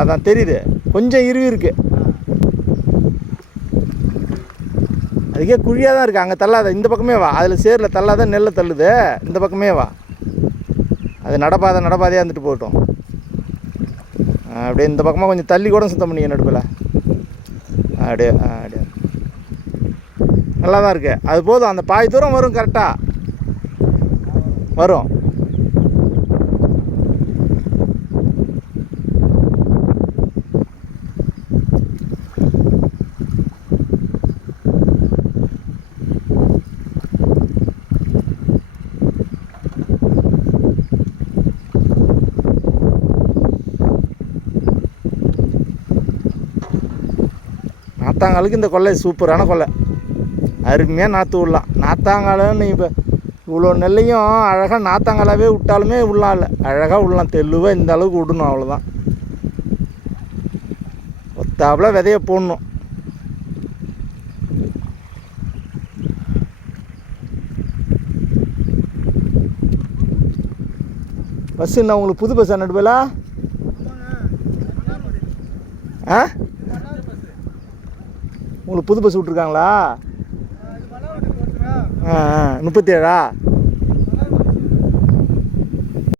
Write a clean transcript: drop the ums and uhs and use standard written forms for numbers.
அதான் தெரியுது, கொஞ்சம் இருவி இருக்குது. அதுக்கே குழியாக தான் இருக்குது. அங்கே தள்ளாத, இந்த பக்கமே வா. அதில் சேரில் தள்ளாத, நெல்லை தள்ளுது. இந்த பக்கமே வா. அது நடப்பாதையாக இருந்துட்டு போகட்டும். அப்படியே இந்த பக்கமாக கொஞ்சம் தள்ளி கூட சுத்தம் பண்ணிக்க நடுப்பில். அப்படியே அப்படியே நல்லா தான் இருக்குது. அது போதும், அந்த பாதி தூரம் வரும், கரெக்டாக வரும். நாத்தாங்காலுக்கு இந்த கொல்லை சூப்பரான கொல்லை, அருமையாக நாற்று விடலாம். நாத்தாங்காலன்னு இப்போ இவ்வளோ நெல்லையும் அழகாக நாத்தாங்காலாவே விட்டாலுமே விடலாம். இல்லை, அழகாக விடலாம், தெளிவாக இந்த அளவுக்கு விடணும், அவ்வளோதான். ஒத்தாப்பில் விதைய போடணும். பஸ் என்ன உங்களுக்கு புது பஸ்ஸா நடுவேலா? ஆ, உங்களுக்கு புது பஸ் விட்ருக்காங்களா? 37